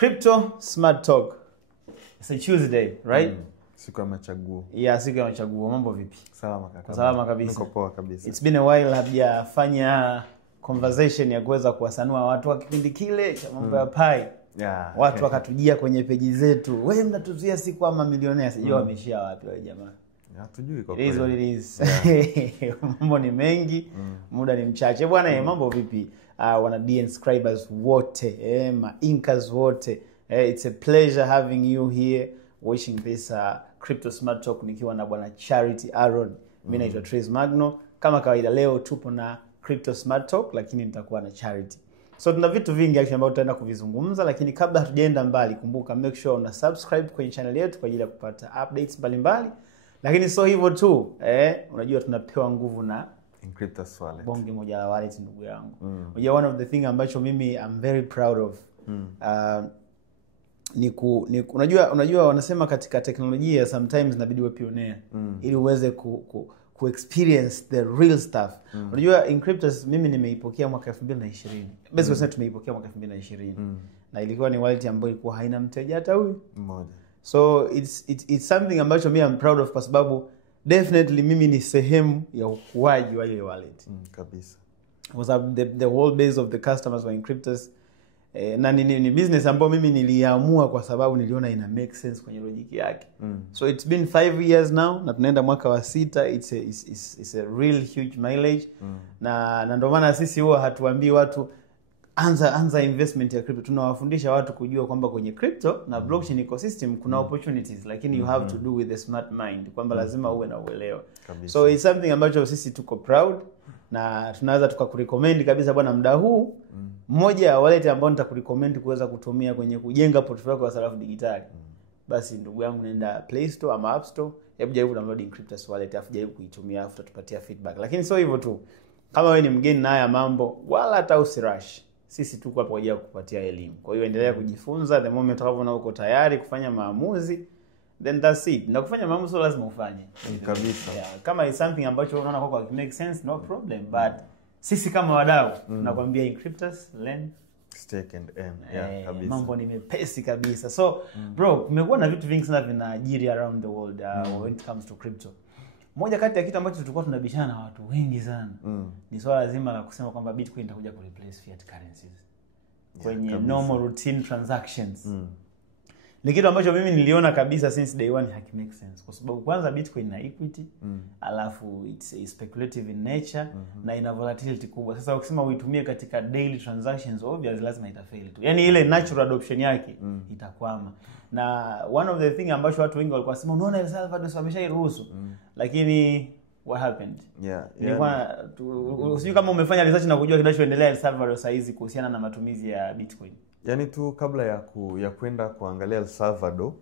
Crypto Smart Talk. It's a Tuesday, right? Siku ya machaguo. Yeah, siku ya machaguo. Mambo vipi? Salama kaka. Salama kabisa. Niko poa kabisa. It's been a while hajafanya conversation ya kuweza kuwasanua watu wa kipindi kile cha mambo ya pai. Yeah. Watu wakatujia kwenye peji zetu. Wewe mnatuzuia siku ama milionea, sijui wameshia wapi wale jamaa. Hatujui kwa kweli. It is what it is. Yeah. Mambo ni mengi, muda ni mchache. Bwana, mambo vipi? Wana DNscribers wote, ma inkers wote. It's a pleasure having you here watching this Crypto Smart Talk nikiwa na bwana Charity Aaron. Mimi naitwa Trace Magno. Kama kawaida leo tupo na Crypto Smart Talk, lakini nitakuwa na Charity. So tuna vitu vingi actually ambavyo tutaenda kuvizungumza, lakini kabla hatujaenda mbali, kumbuka make sure una subscribe kwenye channel yetu kwa ajili ya kupata updates mbalimbali. Lakini so hivyo tu, unajua tunapewa nguvu na Encryptus wallet. Bonge moja la wallet ndugu yangu. Unajua one of the thing ambacho mimi I'm very proud of. Unajua wanasema katika teknolojia sometimes inabidi uwe pioneer ili uweze ku experience the real stuff. Unajua Encryptus mimi nimeipokea mwaka 2020. Basically tumeipokea mwaka 2020. Na ilikuwa ni wallet ambayo ilikuwa haina mteja hata huyu mmoja. So it's something ambacho mimi I'm proud of kwa sababu definitely mimi ni sehemu ya ukuaji wa ile wallet. Kabisa. Because the whole base of the customers were Encryptus. Na ni business ambayo mimi niliamua kwa sababu niliona ina make sense kwenye logic yake. So it's been 5 years now na tunaenda mwaka wa 6. It's a real huge mileage. Na ndio maana sisi huwa hatuambii watu anza investment ya crypto. Tunawafundisha watu kujua kwamba kwenye crypto na blockchain ecosystem kuna opportunities, lakini you have to do with a smart mind, kwamba lazima uwe na uelewa. So it's something ambacho sisi tuko proud na tunaweza tukakurecommend kabisa bwana muda huu. Mmoja ya wallet ambao nitakurecommend kuweza kutumia kwenye kujenga portfolio yako ya sarafu digitali. Basi ndugu yangu nenda Play Store ama App Store, hebu jaribu download Encryptus wallet afu jaribu kuitumia afu tutupatia feedback. Lakini sio hivyo tu. Kama wewe ni mgeni na haya mambo, wala hata usirush. Sisi tuko hapa kwa ajili ya kukupatia elimu. Kwa hiyo endelea kujifunza, the moment utakapoona uko tayari kufanya maamuzi, then that's it. Na kufanya maamuzi lazima ufanye. Kabisa. Yeah. Kama is something ambacho unaona kwa make sense, no problem, but sisi kama wadau tunakwambia Encryptus, learn, stake and earn. Yeah, kabisa. Mambo ni mepesi kabisa. So bro, kumekuwa na vitu vingi sana vinaajiri around the world when it comes to crypto. Moja kati ya kitu ambacho tulikuwa tunabishana na watu wengi sana ni swala zima la kusema kwamba Bitcoin itakuja ku replace fiat currencies kwenye normal routine transactions. Ni kitu ambacho mimi niliona kabisa since day one haki make sense, kwa sababu kwanza Bitcoin na equity, alafu it's speculative in nature na ina volatility kubwa. Sasa ukisema uitumie katika daily transactions, obviously lazima itafail tu. Yaani ile natural adoption yake itakwama. Na one of the thing ambacho watu wengi walikuwa wasema unaona El Salvador wameshairuhusu, lakini what happened? Nilikuwa usijui kama umefanya research na kujua kinachoendelea El Salvador saa hizi kuhusiana na matumizi ya Bitcoin. Yaani tu kabla ya kwenda kuangalia El Salvador,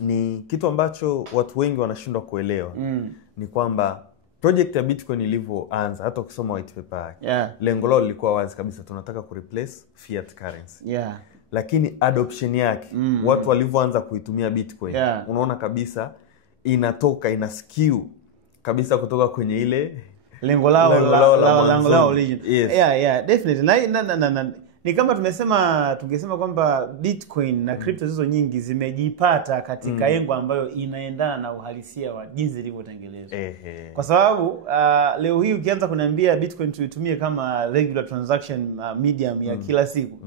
ni kitu ambacho watu wengi wanashindwa kuelewa. Ni kwamba project ya Bitcoin ilivyoanza, hata ukisoma white paper yake, lengo lao lilikuwa wazi kabisa, tunataka ku replace fiat currency. Lakini adoption yake, watu walivyoanza kuitumia Bitcoin, unaona kabisa ina skew kabisa kutoka kwenye ile lengo lao origin. Definitely. Ni kama tungesema kwamba Bitcoin na crypto hizo nyingi zimejipata katika engo ambayo inaendana na uhalisia wa jinsi ilivyotengenezwa. Kwa sababu leo hii ukianza kuniambia Bitcoin tuitumie kama regular transaction medium ya kila siku,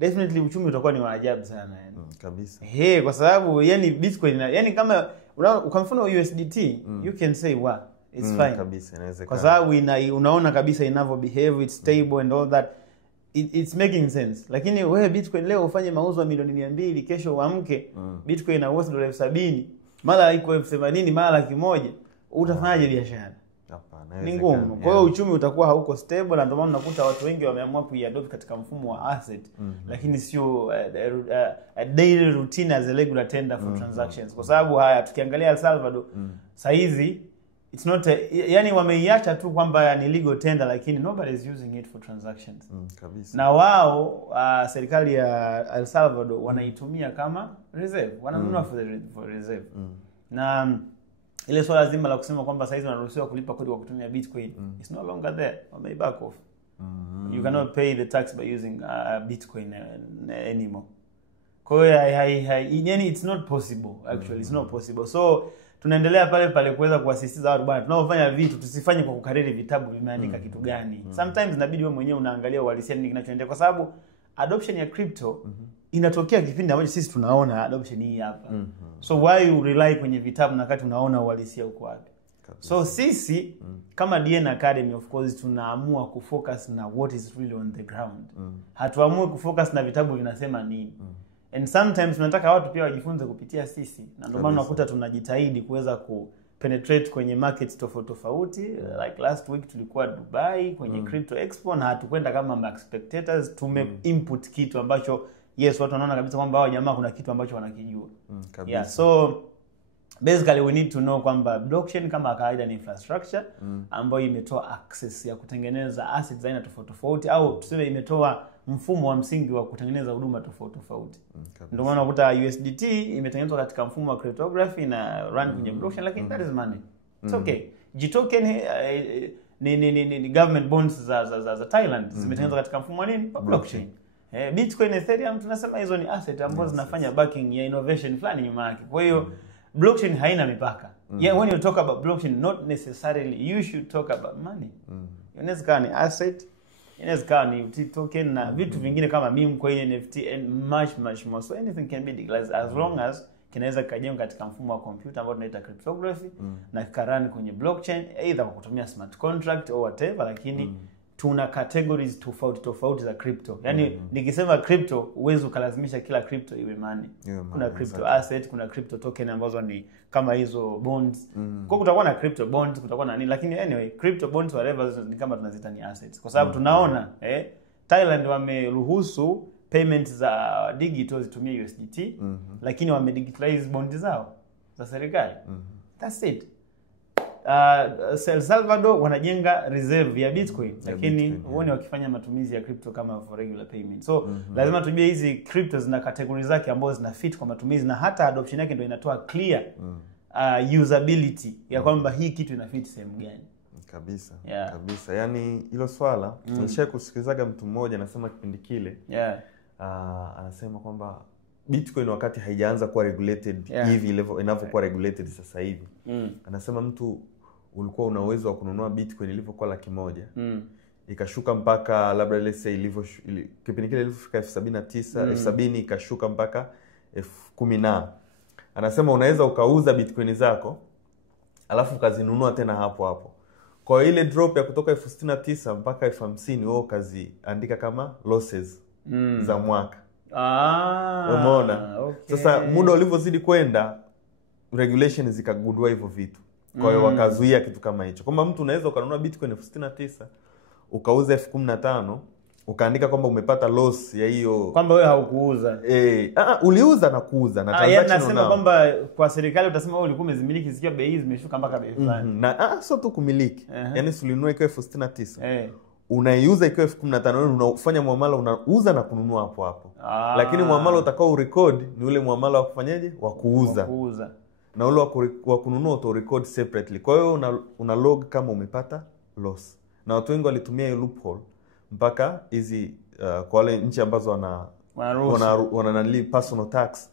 definitely uchumi utakuwa ni wa ajabu sana yani. Kabisa. Kwa sababu yani Bitcoin yani kama kwa mfano USDT, you can say it's fine. Kabisa, inawezekana. Kwa sababu unaona kabisa inavyo behave, it's stable and all that. It's making sense. Lakini wewe Bitcoin leo ufanye mauzo ya milioni 200, kesho uamke Bitcoin na worth $70,000, mara iko $80,000, mara $100,000, utafanyaje biashara? Hapana. Ni ngumu. Kwa hiyo uchumi utakuwa hauko stable, na ndio maana unakuta watu wengi wameamua kuiadopt katika mfumo wa asset, lakini sio a daily routine as a regular tender for transactions. Kwa sababu haya tukiangalia El Salvador saizi it's not yani wameiacha tu kwamba ni legal tender, lakini nobody is using it for transactions. Kabisa. Na wao serikali ya El Salvador wanaitumia kama reserve, wananunua for reserve. Na ile swala zima la kusema kwamba saizi wanaruhusiwa kulipa kodi kwa kutumia Bitcoin, it's no longer there. Wame back off. You cannot pay the tax by using Bitcoin anymore. Kwa hiyo yani it's not possible actually, it's not possible. So tunaendelea pale pale kuweza kuwasisitiza watu bwana, tunaofanya vitu tusifanye kwa kukariri vitabu vimeandika kitu gani. Sometimes inabidi wewe mwenyewe unaangalia uhalisia nini kinachoendelea, kwa sababu adoption ya crypto inatokea kipindi ambacho sisi tunaona adoption hii hapa. So why you rely kwenye vitabu na wakati unaona uhalisia uko wapi? So sisi kama DN Academy of course tunaamua kufocus na what is really on the ground. Hatuamui kufocus na vitabu vinasema nini. And sometimes tunataka watu pia wajifunze kupitia sisi. Na ndio maana unakuta tunajitahidi kuweza kupenetrate kwenye markets tofauti. Like last week tulikuwa Dubai kwenye Crypto Expo na hatukwenda kama spectators, tume input kitu ambacho yes watu wanaona kabisa kwamba hao jamaa kuna kitu ambacho wanakijua. Yeah, so basically we need to know kwamba blockchain kama kawaida ni infrastructure ambayo imetoa access ya kutengeneza assets za aina tofauti au tuseme imetoa mfumo wa msingi wa kutengeneza huduma tofauti. Ndio maana unakuta USDT imetengenezwa katika mfumo wa cryptography na run kwenye blockchain, lakini that is money. It's okay. G-token ni government bonds za Thailand zimetengenezwa katika mfumo wa nini? Blockchain. Bitcoin, Ethereum tunasema hizo ni asset ambazo zinafanya backing ya innovation fulani nyuma yake. Kwa hiyo blockchain haina mipaka. Yeah, when you talk about blockchain, not necessarily you should talk about money. Inaweza kuwa ni asset, inaweza kuwa ni token na vitu vingine kama meme coin, NFT and much more. So anything can be declared as long as kinaweza kujengwa katika mfumo wa computer ambao tunaita cryptography na karani kwenye blockchain either kwa kutumia smart contract or whatever, lakini tuna categories tofauti za crypto. Yaani nikisema crypto uwezo kalazimisha kila crypto iwe money. Kuna crypto asset, kuna crypto token ambazo ni kama hizo bonds. Kwa kutakuwa na crypto bonds, kutakuwa na nini, lakini anyway crypto bonds whatever ni kama tunazita ni assets. Kwa sababu tunaona Thailand wameruhusu payments za digital zitumie USDT, lakini wamedigitalize bonds zao za serikali. That's it. El Salvador wanajenga reserve ya Bitcoin, lakini huoni wakifanya matumizi ya crypto kama for regular payment. So lazima tujue hizi crypto zina categories zake ambazo zina fit kwa matumizi, na hata adoption yake ndio inatoa clear usability ya kwamba hii kitu ina fit sehemu gani. Kabisa. Kabisa. Yaani hilo swala tulisha kusikilizaga mtu mmoja anasema kipindi kile. Anasema kwamba Bitcoin wakati haijaanza kuwa regulated hivi level inavyokuwa regulated sasa hivi. Anasema mtu ulikuwa una uwezo wa kununua Bitcoin ilivyokuwa 100,000. Ikashuka mpaka labda let's say kipindi kile ilifika 79,000, 70,000 ikashuka mpaka 10,000. Anasema unaweza ukauza Bitcoin zako alafu ukazinunua tena hapo. Kwa ile drop ya kutoka 69,000 mpaka 50,000 wewe ukaziandika kama losses za mwaka. Umeona? Okay. Sasa muda ulivyozidi kwenda regulation zikagundua hivyo vitu. Kwa hiyo wakazuia kitu kama hicho. Kama mtu unaweza ukanunua Bitcoin 69,000 ukauza 15,000 ukaandika kwamba umepata loss ya hiyo, kwamba wewe haukuuza. Uliuza na kuuza na transaction. Nasema kwamba kwa serikali utasema wewe ulikuwa umezimiliki zikiwa bei zimeshuka mpaka bei fulani. Na sio tu kumiliki. Yaani ulinunua ikiwa 69,000. Unaiuza ikiwa 15,000, unafanya muamala unauza na kununua hapo. Lakini muamala utakao urecord ni ule muamala wa kufanyaje? Wa kuuza. Na ule wa kununua uto record separately. Kwa hiyo una log kama umepata loss. Na watu wengi walitumia hiyo loophole mpaka hizi kwa wale nchi ambazo wana personal tax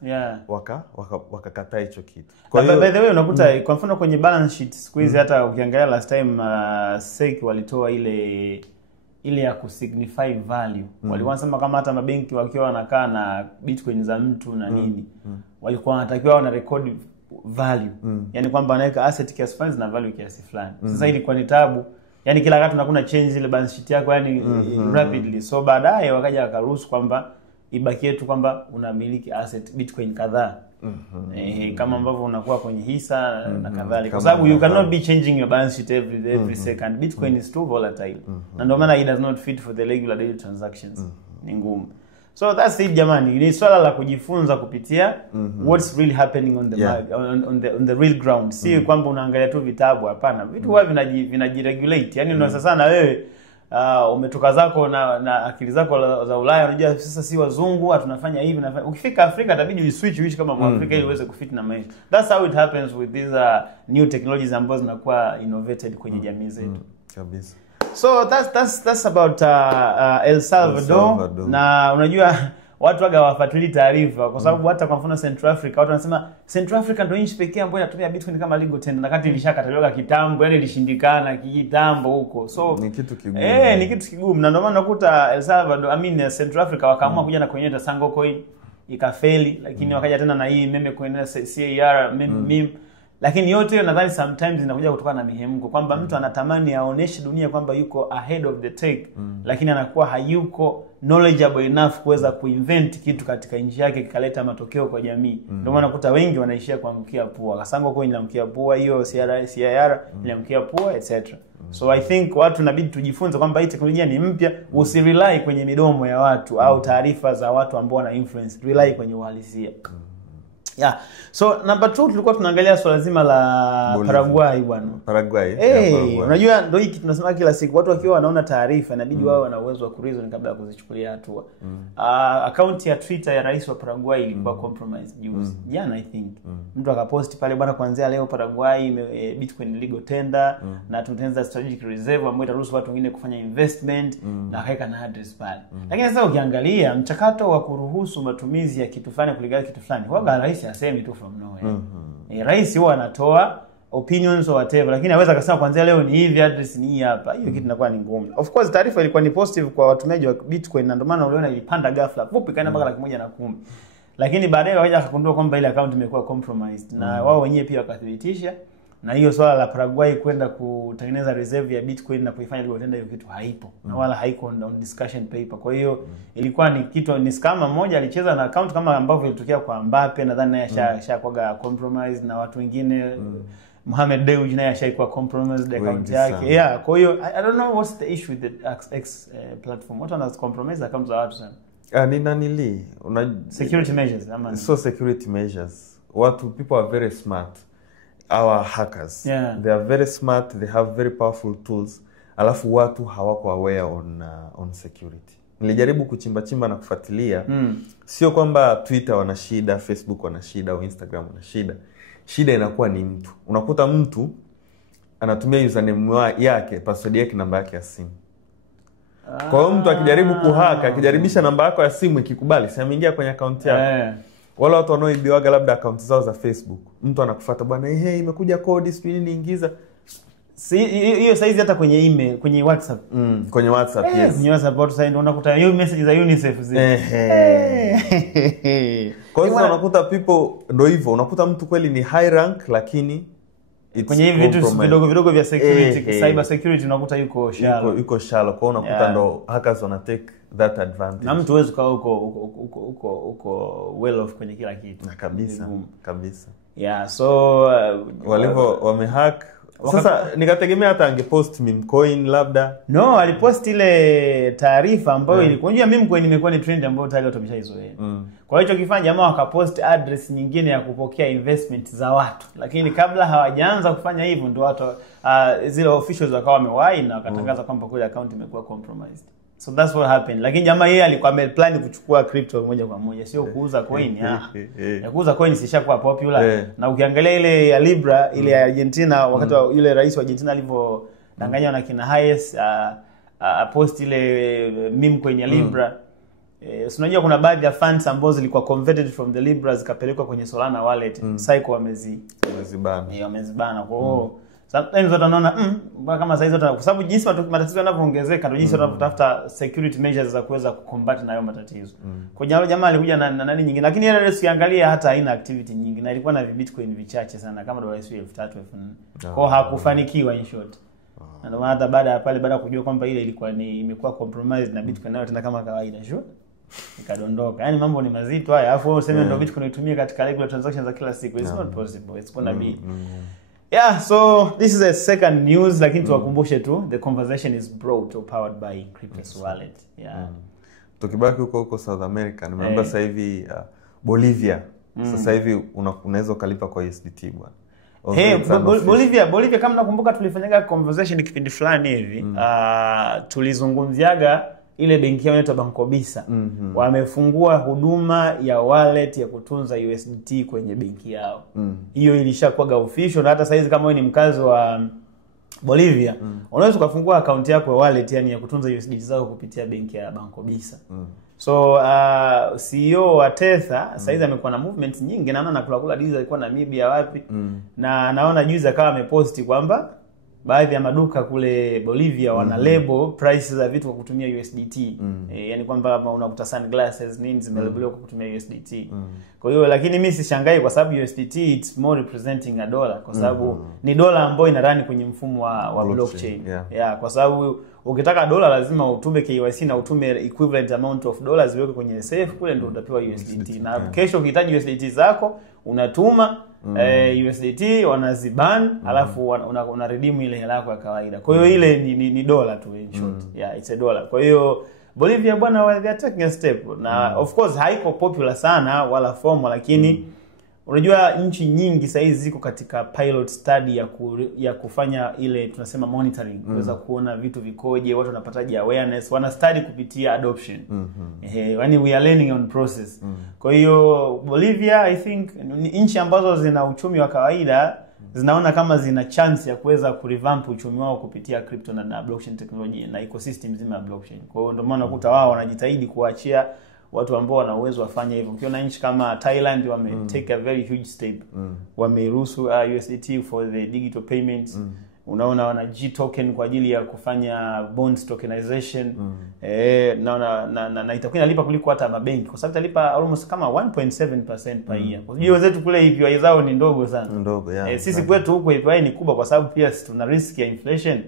wakakataa hicho kitu. Kwa hiyo by the way unakuta kwa mfano kwenye balance sheet siku hizi hata ukiangalia last time SEC walitoa ile ya kusignify value. Walikuwa wanasema kama hata mabenki wakiwa wanakaa na Bitcoin za mtu na nini, walikuwa wanatakiwa wana record value. Yaani kwamba wanaweka asset kiasi fulani na value kiasi fulani. Sasa ilikuwa ni tabu. Yaani kila wakati unakuna change ile balance sheet yako yani rapidly. So baadaye wakaja wakaruhusu kwamba ibaki yetu kwamba unamiliki asset Bitcoin kadhaa. Kama ambavyo unakuwa kwenye hisa na kadhalika. Kwa sababu you cannot be changing your balance sheet every second. Bitcoin is too volatile. Na ndio maana it does not fit for the regular daily transactions. Ni ngumu. So that's it jamani. Ni swala la kujifunza kupitia what's really happening on the on the real ground. Si kwamba unaangalia tu vitabu, hapana. Vitu huwa vinajiregulate. Yaani unaweza sana wewe umetoka zako na akili zako za Ulaya, unajua sasa si wazungu tunafanya hivi na ukifika Afrika itabidi uswitch uishi kama Mwafrika ili uweze kufit na maisha. That's how it happens with these new technologies ambazo zinakuwa innovated kwenye jamii zetu. Kabisa. So that's about El Salvador. Na unajua watu waga wafuatilie taarifa kwa sababu hata kwa mfano Central Africa watu wanasema Central Africa ndio nchi pekee ambayo inatumia Bitcoin kama legal tender, na kati ilishakataliwa kitambo, yani ilishindikana kitambo huko. So ni kitu kigumu. Ni kitu kigumu, na ndio maana nakuta El Salvador, Central Africa wakaamua kuja na kwenye Sango coin ikafeli, lakini wakaja tena na hii meme coin CAR meme. Lakini yote hiyo nadhani sometimes inakuja kutokana na mihemko kwamba mtu anatamani aoneshe dunia kwamba yuko ahead of the tech, lakini anakuwa hayuko knowledgeable enough kuweza kuinvent kitu katika nchi yake kikaleta matokeo kwa jamii. Ndio maana nakuta wengi wanaishia kuangukia pua. Kasango coin inaangukia pua, hiyo CAR inaangukia pua, etc. So I think watu inabidi tujifunze kwamba hii teknolojia ni mpya, usirely kwenye midomo ya watu au taarifa za watu ambao wana influence, rely kwenye uhalisia. Yeah. So number 2 tulikuwa tunaangalia swala zima la Paraguay bwana. Paraguay. Unajua ndio hiki tunasema kila siku watu wakiwa wanaona taarifa inabidi wao wana uwezo wa kureason kabla ya kuzichukulia hatua. Account ya Twitter ya rais wa Paraguay ilikuwa compromised juzi. Jana I think. Mtu akapost pale bwana, kuanzia leo Paraguay Bitcoin legal tender na tunatengeneza strategic reserve ambayo itaruhusu watu wengine kufanya investment na akaweka na address pale. Lakini sasa ukiangalia mchakato wa kuruhusu matumizi ya kitu fulani kulingana kitu fulani, huwa rais asemi tu from nowhere. Rais huwa anatoa opinions or whatever, lakini anaweza akasema kuanzia leo ni hivi, address ni hii hapa. Hiyo kitu inakuwa ni ngumu. Of course taarifa ilikuwa ni positive kwa watumiaji wa Bitcoin, na ndio maana uliona ilipanda ghafla fupi kaenda mpaka 110. Lakini baadaye wakaja akagundua kwamba ile account imekuwa compromised, na wao wenyewe pia wakathibitisha, na hiyo swala la Paraguay kwenda kutengeneza reserve ya Bitcoin na kuifanya legal tender, hiyo kitu haipo na wala haiko on discussion paper. Kwa hiyo ilikuwa ni kitu, ni scam mmoja alicheza na account kama ambavyo ilitokea kwa Mbappe, nadhani naye ashakuwa compromised, na watu wengine Mohamed Dewji naye ashaikuwa compromised account yake. Yeah, kwa hiyo I don't know what's the issue with the X platform. What on compromise accounts za watu sana? Ni nanili security measures ama so security measures. People are very smart. Our hackers, they are very smart, they have very powerful tools, alafu watu hawako aware on security. Nilijaribu kuchimba na kufuatilia, sio kwamba Twitter wana shida, Facebook wana shida au Instagram wana shida. Shida inakuwa ni mtu. Unakuta mtu anatumia username yake, password yake, namba yake ya simu. Kwa hiyo mtu akijaribu kuhack, akijaribisha namba yako ya simu ikikubali, si ameingia kwenye account yako. Wala watu wanaoibiwaga labda account zao za Facebook. Mtu anakufuata bwana, imekuja code sijui nini ingiza. Hiyo saizi hata kwenye email, kwenye WhatsApp. Kwenye WhatsApp, yes. Kwenye WhatsApp watu sasa ndio unakuta hiyo message za UNICEF zile. Kwa hiyo unakuta people ndio hivyo, unakuta mtu kweli ni high rank lakini kwenye hivi vitu vidogo vya security, cyber security unakuta yuko shallow. Kwa hiyo unakuta ndo hackers wana take that advantage. Na mtu huwezi kwa uko well off kwenye kila kitu. Na kabisa. Yeah, so walivyo wamehack. Sasa nikategemea hata angepost meme coin labda. No, alipost ile taarifa ambayo ilikuwa unajua meme coin imekuwa ni trend ambayo tayari watu wameshaizoea. Kwa hiyo kifanya jamaa wakapost address nyingine ya kupokea investment za watu. Lakini kabla hawajaanza kufanya hivyo ndio watu zile officials wakawa wamewahi na wakatangaza kwamba kwa account imekuwa compromised. So that's what happened. Lakini jamaa yeye alikuwa ameplan kuchukua crypto moja kwa moja, sio kuuza coin. Ya kuuza coin sishakuwa popular. Na ukiangalia ile ya Libra, ile ya Argentina, wakati yule rais wa Argentina alivyodanganywa na kina Hayes post ile meme coin ya Libra. Unajua kuna baadhi ya funds ambazo zilikuwa converted from the Libra zikapelekwa kwenye Solana wallet. Psycho wamezibana. Wamezibana. Kwa hiyo sometimes watu wanaona kama saizi watu, kwa sababu jinsi matatizo yanavyoongezeka ndio jinsi wanatafuta security measures za kuweza kucombat na hayo matatizo. Kwa hiyo jamaa alikuja na nani nyingine, lakini ile usiangalia hata haina activity nyingi na ilikuwa na Bitcoin vichache sana kama dola 3000 4000. Kwa hakufanikiwa in short. Na ndio maana baada ya kujua kwamba ile ilikuwa ni imekuwa compromised na Bitcoin nayo tena kama kawaida ikadondoka. Yaani mambo ni mazito haya. Alafu useme ndio Bitcoin itumie katika regular transactions za kila siku. It's not possible. It's gonna be Yeah, so this is a second news, lakini tuwakumbushe tu, the conversation is brought or powered by Cryptos Wallet. Yeah. Tukibaki huko South America, nimeambia sasa hivi Bolivia. Sasa hivi unaweza kalipa kwa USDT bwana. Bolivia kama nakumbuka tulifanyaga conversation kipindi fulani hivi. Tulizungumziaga ile benki yao inaitwa Bancobisa. Wamefungua huduma ya wallet ya kutunza USDT kwenye benki yao. Hiyo ilishakuwa official, na hata saizi kama wewe ni mkazi wa Bolivia, unaweza kufungua account yako ya wallet yani ya kutunza USDT zako kupitia benki ya Bancobisa. So CEO wa Tether saizi amekuwa na movements nyingi, naona nakula deals alikuwa Namibia wapi. Na naona juzi akawa ameposti kwamba baadhi ya maduka kule Bolivia wana label prices za vitu kwa kutumia USDT. Yani kwamba unakuta sunglasses nini zimelabeliwa kwa kutumia USDT. Kwa hiyo lakini mimi sishangai kwa sababu USDT it's more representing a dollar kwa sababu ni dola ambayo ina run kwenye mfumo wa blockchain. Yeah, kwa sababu ukitaka dola lazima utume KYC na utume equivalent amount of dollars ziweke kwenye safe kule ndio utapewa USDT. Na kesho ukihitaji USDT zako unatuma USDT wanaziban alafu una redeem ile hela yako ya kawaida. Kwa hiyo ile ni dola tu in short. Yeah, it's a dollar. Kwa hiyo Bolivia bwana they are taking a step. Na of course haiko popular sana wala formal lakini unajua nchi nyingi sasa hizi ziko katika pilot study ya kufanya ile tunasema monitoring, kuweza kuona vitu vikoje, watu wanapataje awareness, wana study kupitia adoption. Yani we are learning on process. Kwa hiyo Bolivia I think nchi ambazo zina uchumi wa kawaida zinaona kama zina chance ya kuweza kurevamp uchumi wao kupitia crypto na blockchain technology na ecosystem nzima ya blockchain. Kwa hiyo ndio maana unakuta wao wanajitahidi kuachia watu ambao wana uwezo wafanye hivyo. Ukiona nchi kama Thailand wame take a very huge step. Wameruhusu USDT for the digital payments. Unaona wana G token kwa ajili ya kufanya bonds tokenization. Na itakuwa inalipa kuliko hata mabenki kwa sababu italipa almost kama 1.7% per year. Kwa hiyo wenzetu kule APY zao ni ndogo sana. Ndogo, yeah. Sisi kwetu huko APY ni kubwa kwa sababu pia tuna risk ya inflation.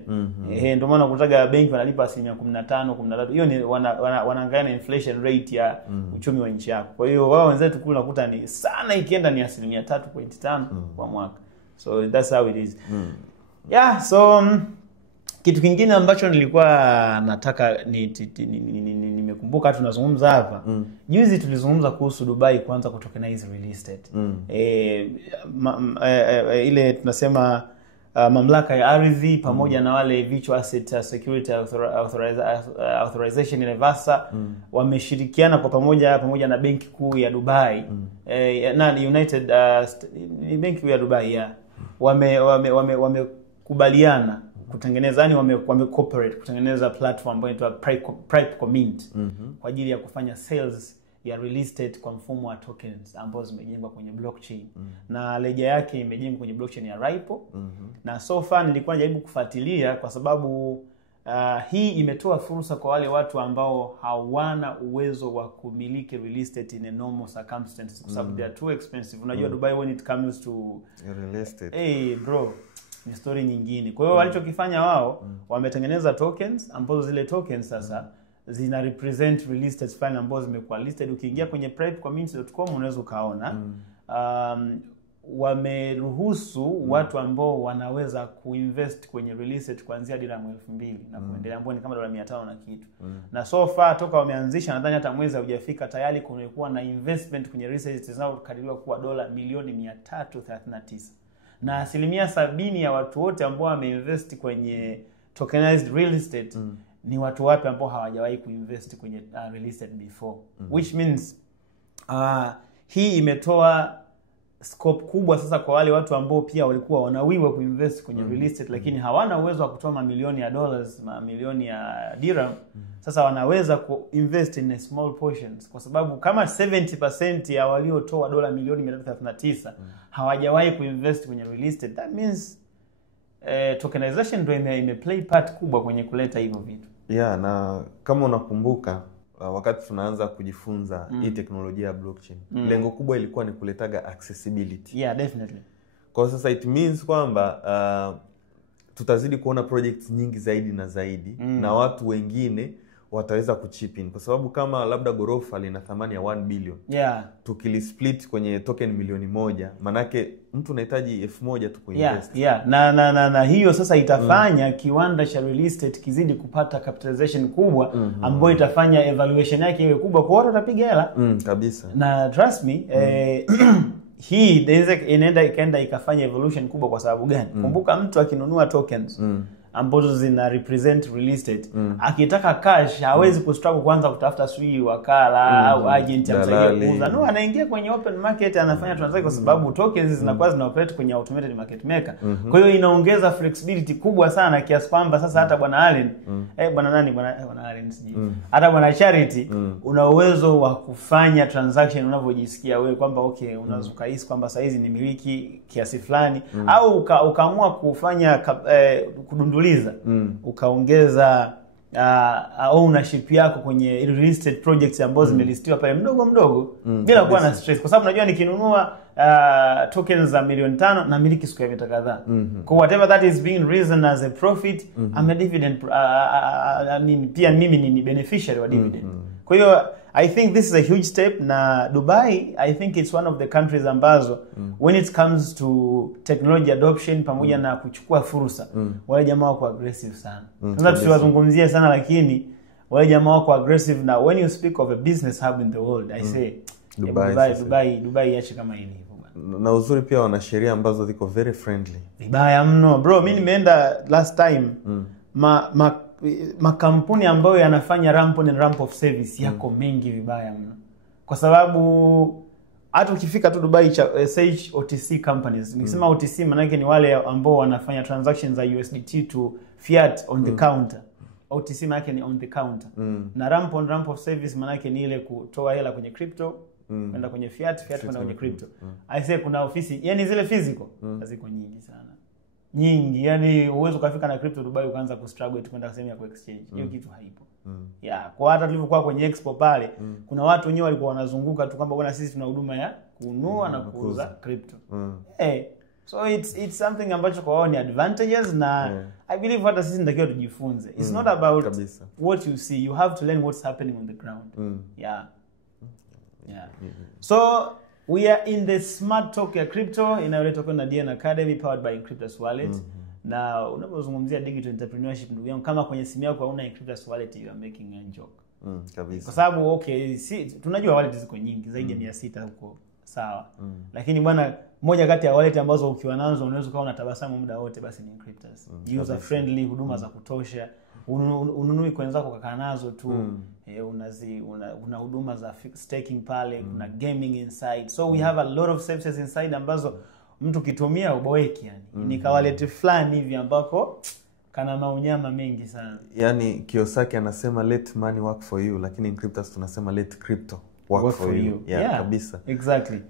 Ndio maana kutaga benki wanalipa 15, 13. Hiyo ni wanaangalia inflation rate ya uchumi wa nchi yako. Kwa hiyo wao wenzetu kule unakuta ni sana ikienda ni 3.5 kwa mwaka. So that's how it is. Yeah, so kitu kingine ambacho nilikuwa nataka nimekumbuka tunazungumza hapa. Juzi tulizungumza kuhusu Dubai kuanza kutokenize real estate. Ile tunasema mamlaka ya ardhi pamoja na wale virtual asset security authorization Nevasa wameshirikiana kwa pamoja na benki kuu ya Dubai. Na United benki kuu ya Dubai wamekubaliana kutengeneza, yani wame cooperate kutengeneza platform ambayo inaitwa Pripe Mint kwa ajili ya kufanya sales ya real estate kwa mfumo wa tokens ambazo zimejengwa kwenye blockchain. Na ledger yake imejengwa kwenye blockchain ya Ripple. Na so far nilikuwa najaribu kufuatilia kwa sababu hii imetoa fursa kwa wale watu ambao hawana uwezo wa kumiliki real estate in a normal circumstances kwa sababu they are too expensive. Unajua Dubai when it comes to real estate. Hey bro, ni story nyingine. Kwa hiyo walichokifanya wao wametengeneza tokens ambazo zile tokens sasa zina represent real estate fund ambazo zimekuwa listed. Ukiingia kwenye privecommunity.com unaweza ukaona wameruhusu watu ambao wanaweza kuinvest kwenye real estate kuanzia dirham 2,000 na kuendelea, ambao ni kama $500 na kitu. Na so far toka wameanzisha nadhani hata mwezi hujafika tayari kulikuwa na investment kwenye real estate zinazokadiriwa kuwa $339. Na 70% ya watu wote ambao wameinvest kwenye tokenized real estate ni watu wapi ambao hawajawahi kuinvest kwenye real estate before. Which means hii imetoa scope kubwa sasa kwa wale watu ambao pia walikuwa wanawiwa kuinvest kwenye real estate lakini hawana uwezo wa kutoa mamilioni ya dollars, mamilioni ya dirham. Sasa wanaweza kuinvest in a small portions kwa sababu kama 70% ya waliotoa dola milioni 339 hawajawahi kuinvest kwenye real estate, that means tokenization ndio imeplay part kubwa kwenye kuleta hivyo vitu. Yeah, na kama unakumbuka wakati tunaanza kujifunza hii teknolojia ya blockchain, lengo kubwa ilikuwa ni kuletaga accessibility. Yeah, definitely. Kwa sasa it means kwamba tutazidi kuona projects nyingi zaidi na zaidi na watu wengine wataweza kuchip in kwa sababu kama labda gorofa lina thamani ya 1 billion. Yeah. Tukilisplit kwenye token milioni 1, manake mtu unahitaji 1,000 tu kuinvest. Yeah. Na hiyo sasa itafanya kiwanda cha real estate kizidi kupata capitalization kubwa ambayo itafanya evaluation yake iwe kubwa kwa watu watapiga hela. Kabisa. Na trust me, hii inaweza ikaenda ikafanya evolution kubwa kwa sababu gani? Kumbuka mtu akinunua tokens ambazo zina represent real estate. Akitaka cash hawezi kustruggle kwanza kutafuta sui wakala au agent amsaidie kuuza. No, anaingia kwenye open market, anafanya transaction kwa sababu tokens zinakuwa zina operate kwenye automated market maker. Kwa hiyo inaongeza flexibility kubwa sana kiasi kwamba sasa hata bwana Allen bwana Allen siji. Hata bwana Charity una uwezo wa kufanya transaction unavyojisikia wewe kwamba okay unaweza kuhisi kwamba saa hizi ni miliki kiasi fulani au ukaamua kufanya kudunduliza ukaongeza ownership yako kwenye real estate projects ambazo zimelistiwa pale mdogo bila kuwa na stress, kwa sababu unajua nikinunua tokens za $5,000,000 na miliki siku ya mita kadhaa. Kwa whatever that is being risen as a profit, I'm a dividend pia mimi ni beneficiary wa dividend. Kwa hiyo I think this is a huge step, na Dubai I think it's one of the countries ambazo when it comes to technology adoption pamoja na kuchukua fursa wale jamaa wako aggressive sana. Sasa tusiwazungumzie sana, lakini wale jamaa wako aggressive, na when you speak of a business hub in the world I say Dubai yache kama hili. Na uzuri pia wana sheria ambazo ziko very friendly. Vibaya mno bro, mimi nimeenda last time makampuni ambayo yanafanya ramp on and ramp off service yako mengi vibaya mno, kwa sababu hata ukifika tu Dubai Sage OTC companies, nikisema OTC maana yake ni wale ambao wanafanya transactions za USDT to fiat on the counter. OTC maana yake ni on the counter. Na ramp on ramp off service maana yake ni ile kutoa hela kwenye crypto kwenda kwenye fiat kwenda kwenye crypto. I say kuna ofisi, yani zile physical ziko nyingi sana. Nyingi, yani uwezo kufika na crypto Dubai ukaanza kustruggle kwenda sehemu ya exchange. Hiyo kitu haipo. Kwa hata tulivyokuwa kwenye expo pale, kuna watu wenyewe walikuwa wanazunguka tu kwamba bwana sisi tuna huduma ya kununua na kuuza crypto. So it's something ambacho kwa wao ni advantages, na I believe hata sisi natakiwa tujifunze. It's not about what you see, you have to learn what's happening on the ground. So we are in the smart talk ya crypto inayoletwa kwa DN Academy powered by Encryptus Wallet. Na unapozungumzia digital entrepreneurship, ndugu yangu, kama kwenye simu yako hauna Encryptus Wallet, you are making a joke. Kabisa. Kwa sababu tunajua wallet ziko nyingi zaidi ya 600 huko, sawa. Lakini bwana, moja kati ya wallet ambazo ukiwa nazo unaweza kuwa unatabasamu muda wote basi ni Encryptus. User friendly, huduma za kutosha. Ununui coins zako kakaa nazo tu. Una huduma za staking pale, kuna gaming inside. So we have a lot of services inside ambazo mtu kitumia uboeki yani. Ni kawaleti fulani hivi ambako kana maunyama mengi sana. Yani Kiyosaki anasema let money work for you, lakini in Encryptus tunasema let crypto work for you. Kabisa. Exactly.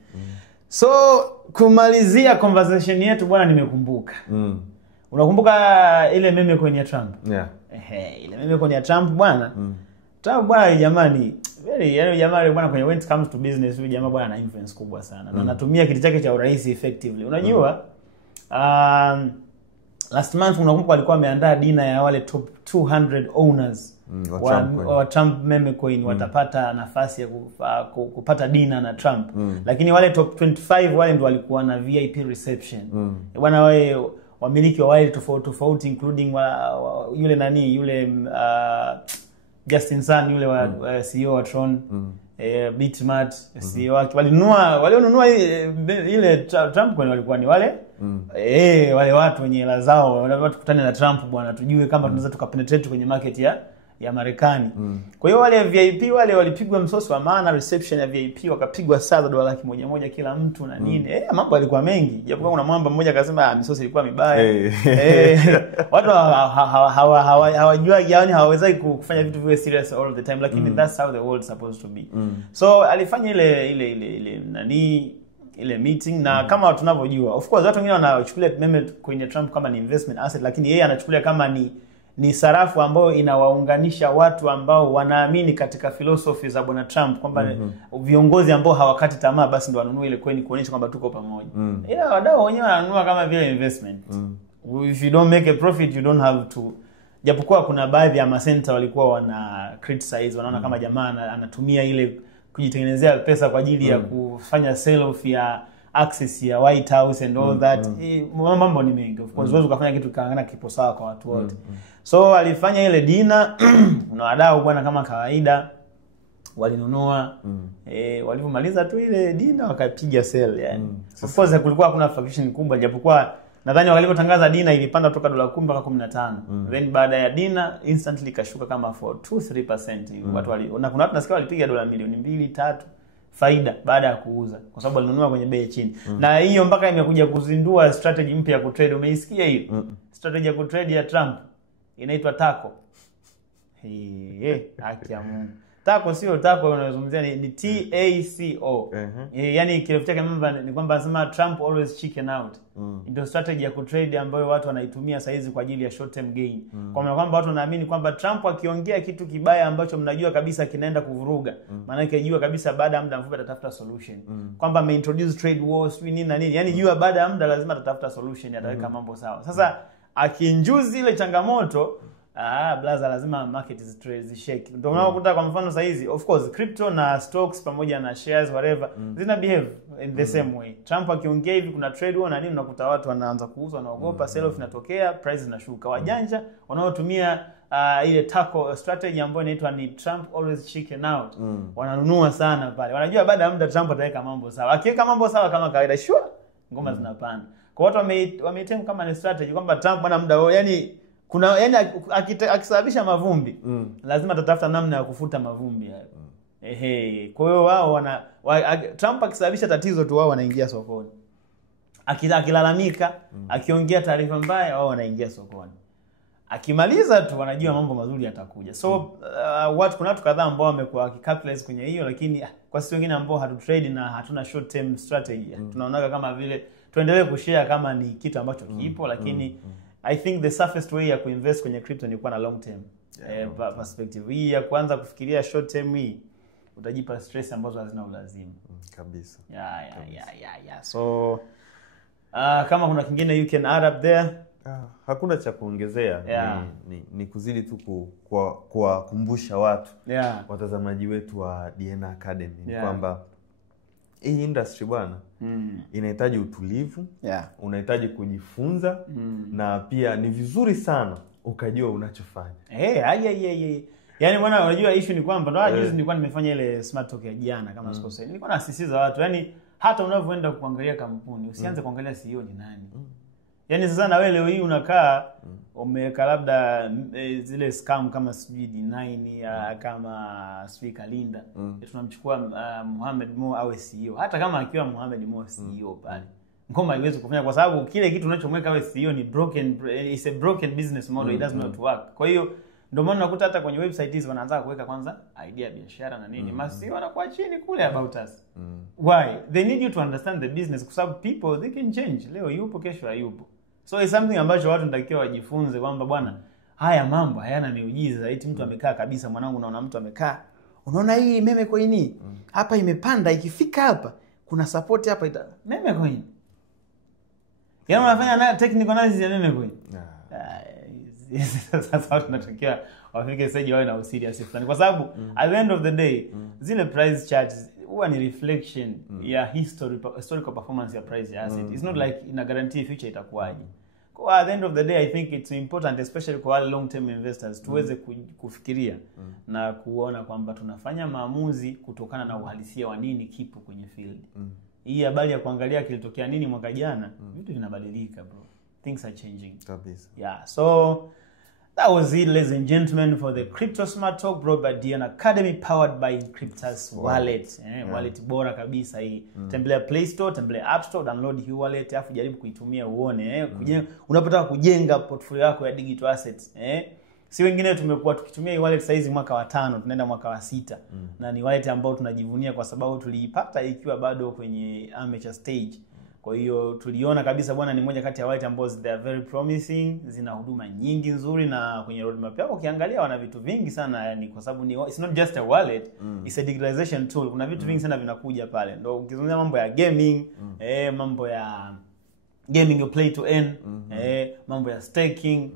So kumalizia conversation yetu bwana, nimekumbuka. Unakumbuka ile meme kwenye Trump? Ile meme kwenye Trump bwana. Trump bwana jamani, yani jamaa bwana kwenye when it comes to business, huyu jamaa bwana ana influence kubwa sana. Na anatumia kiti chake cha urais effectively. Unajua last month unakumbuka alikuwa ameandaa dinner ya wale top 200 owners wa Trump meme coin watapata nafasi ya kupata dinner na Trump. Lakini wale top 25 wale ndio walikuwa na VIP reception. Bwana wale wamiliki wa wale tofauti including yule Justin Sun yule wa CEO wa Tron, Bitmart CEO wake walionunua ile Trump coin walikuwa ni wale wale watu wenye hela zao, wale watu kutana na Trump bwana, tujue kama tunaweza tukapenetrate kwenye market ya Marekani. Kwa hiyo wale VIP wale walipigwa msosi wa maana, reception ya VIP wakapigwa saa $100,000 kila mtu na nini. Mambo yalikuwa mengi. Japokuwa kuna mwamba mmoja akasema misosi ilikuwa mibaya. Watu hawajua yani hawawezi kufanya vitu viwe serious all the time, lakini that's how the world supposed to be. So alifanya ile meeting, na kama tunavyojua of course watu wengine wanachukulia meme kwenye Trump kama ni investment asset, lakini yeye anachukulia kama ni sarafu ambayo inawaunganisha watu ambao wanaamini katika philosophy za bwana Trump kwamba viongozi ambao hawakati tamaa basi ndio wanunua ile coin kuonyesha kwamba tuko pamoja. Ila wadau wenyewe wananunua kama vile investment. If you don't make a profit you don't have to. Japokuwa kuna baadhi ya masenta walikuwa wana criticize, wanaona kama jamaa anatumia ile kujitengenezea pesa kwa ajili ya kufanya sell off ya access ya White House and all that. Mambo ni mengi. Of course huwezi kufanya kitu kaangana kipo sawa kwa watu wote. So alifanya ile dinner na wadau bwana kama kawaida walinunua. Walipomaliza tu ile dinner wakapiga sell yani. Of course kulikuwa kuna faction kubwa, japokuwa Nadhani walipotangaza Dina ilipanda kutoka $10 mpaka 15. Then baada ya Dina instantly ikashuka kama for 2-3%. Watu na kuna watu nasikia walipiga $2 milioni 2-3 faida baada ya kuuza kwa sababu walinunua kwenye bei chini. Na hiyo mpaka imekuja kuzindua strategy mpya ya kutrade. Umeisikia hiyo? Strategy ya kutrade ya Trump inaitwa TACO. Haki ya Mungu. TACO sio TACO unazungumzia ni TACO. Yaani kirefu chake ni kwamba anasema Trump always chicken out. Ndio strategy ya kutrade ambayo watu wanaitumia saa hizi kwa ajili ya short term gain. Kwa maana kwamba watu wanaamini kwamba Trump akiongea kitu kibaya ambacho mnajua kabisa kinaenda kuvuruga, maana yake jua kabisa baada ya muda mfupi atatafuta solution. Kwamba ameintroduce trade wars nini na nini. Yaani jua baada ya muda lazima atatafuta solution, ataweka mambo sawa. Sasa akinjuzi ile changamoto blaza lazima market zishake. Ndio unakuta kwa mfano saa hizi of course crypto na stocks pamoja na shares whatever zina behave in the same way. Trump akiongea hivi kuna trade war na nini unakuta watu wanaanza kuuza, wanaogopa, sell off inatokea, price zinashuka. Wajanja wanaotumia ile TACO strategy ambayo inaitwa ni Trump always chicken out. Wananunua sana pale. Wanajua baada ya muda Trump ataweka mambo sawa. Akiweka mambo sawa kama kawaida sure ngoma zinapanda. Kwa watu wameitemu kama ni strategy kwamba Trump bwana muda yani kuna yani akisababisha mavumbi lazima atatafuta namna ya kufuta mavumbi hayo. Kwa hiyo wao Trump akisababisha tatizo tu wao wanaingia sokoni. Akilalamika, akiongea taarifa mbaya wao wanaingia sokoni. Akimaliza tu wanajua mambo mazuri yatakuja. So kuna watu kadhaa ambao wamekuwa wakicapitalize kwenye hiyo, lakini kwa sisi wengine ambao hatutrade na hatuna short term strategy tunaonaga kama vile tuendelee kushare kama ni kitu ambacho kipo, lakini I think the safest way ya kuinvest kwenye crypto ni kuwa na long term perspective. Hii ya kuanza kufikiria short term hii utajipa stress ambazo hazina ulazima kabisa. So kama kuna kingine you can add up there. Hakuna cha kuongezea. Ni kuzidi tu kuwakumbusha watu watazamaji wetu wa DNA Academy ni kwamba hii industry bwana inahitaji utulivu, unahitaji kujifunza na pia ni vizuri sana ukajua unachofanya. Yaani bwana unajua issue ni kwamba ndio juzi nilikuwa nimefanya ile smart talk ya jana kama sikosei. Nilikuwa nasisitiza watu yani hata unavyoenda kuangalia kampuni usianze kuangalia CEO ni nani. Yaani sasa na wewe leo hii unakaa umeweka labda zile scam kama sijui D9 kama sijui Kalinda. Tunamchukua Mohamed Mo awe CEO. Hata kama akiwa Mohamed Mo CEO pale. Ngoma haiwezi kufanya kwa sababu kile kitu unachomweka awe CEO ni it's a broken business model. It does not work. Kwa hiyo ndio maana unakuta hata kwenye website hizi wanaanza kuweka kwanza idea ya biashara na nini. Masi wanakuwa chini kule about us. Why? They need you to understand the business kwa sababu people they can change. Leo yupo kesho hayupo. So it's something ambacho watu natakiwa wajifunze kwamba bwana haya mambo hayana miujiza. Eti mtu amekaa kabisa mwanangu unaona mtu amekaa. Unaona hii meme coin hapa imepanda ikifika hapa kuna support hapa meme coin. Yaani unafanya na technical analysis ya meme coin. Sasa tunatakiwa wafike stage wao na serious fulani kwa sababu at the end of the day zile price charts huwa ni reflection ya historical performance ya price ya asset. It's not like ina guarantee future itakuwaje. Kwa at the end of the day I think it's important especially kwa wale long term investors tuweze kufikiria na kuona kwamba tunafanya maamuzi kutokana na uhalisia wa nini kipo kwenye field. Hii habari ya kuangalia kilitokea nini mwaka jana, vitu vinabadilika bro. Things are changing. Kabisa. So that was it, ladies and gentlemen, for the Crypto Smart Talk brought by DNA Academy, powered by Encryptus Wallet. Wallet bora kabisa hii. Tembelea Play Store, tembelea App Store, download hii wallet, afu jaribu kuitumia uone. Unapotaka kujenga portfolio yako ya digital assets. Si wengine tumekuwa tukitumia hii wallet saizi mwaka wa 5, tunaenda mwaka wa 6. Na ni wallet ambayo tunajivunia kwa sababu tuliipata ikiwa bado kwenye amateur stage. Kwa hiyo tuliona kabisa bwana ni moja kati ya wallet ambazo they are very promising, zina huduma nyingi nzuri na kwenye roadmap yao ukiangalia wana vitu vingi sana yani kwa sababu it's not just a wallet, it's a digitalization tool. Kuna vitu vingi sana vinakuja pale. Ndio ukizungumzia mambo ya gaming, mambo ya gaming play to earn, mambo ya staking,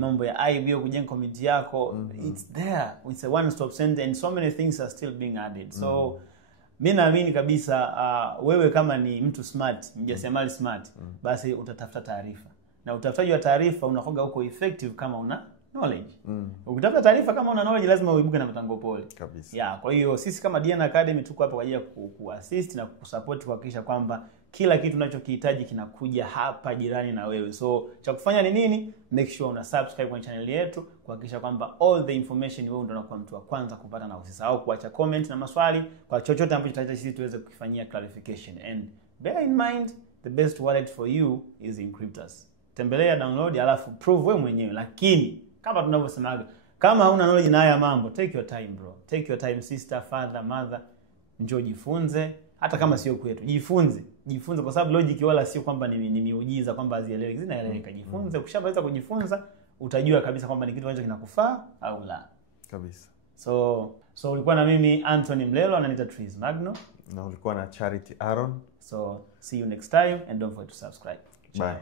mambo ya IBO kujenga community yako, it's there. It's a one stop center and so many things are still being added. So mimi naamini kabisa wewe kama ni mtu smart, mjasiriamali smart, basi utatafuta taarifa. Na utafutaji wa taarifa unakoga huko effective kama una knowledge. Ukitafuta taarifa kama una knowledge lazima uibuke na matango pole. Kabisa. Kwa hiyo sisi kama Diana Academy tuko hapa kwa ajili ya kuassist na kusupport kuhakikisha kwamba kila kitu unachokihitaji kinakuja hapa jirani na wewe. So cha kufanya ni nini? Make sure una subscribe kwenye channel yetu kuhakikisha kwamba all the information wewe ndio unakuwa mtu wa kwanza kupata, na usisahau kuacha comment na maswali kwa chochote ambacho tunahitaji sisi tuweze kufanyia clarification. And bear in mind, the best wallet for you is Encryptus. Tembelea, download, alafu prove wewe mwenyewe. Lakini kama tunavyosemaga, kama hauna knowledge na haya mambo, take your time bro. Take your time sister, father, mother. Njoo jifunze, hata kama sio kwetu. Jifunze kwa sababu logic wala sio kwamba ni miujiza kwamba hazieleweki. Zinaeleweka. Jifunze, ukishamaliza kujifunza utajua kabisa kwamba ni kitu ambacho kinakufaa au la. Kabisa. So ulikuwa na mimi Anthony Mlelo, na nita Tris Magno, na ulikuwa na Charity Aaron. So see you next time and don't forget to subscribe. Bye.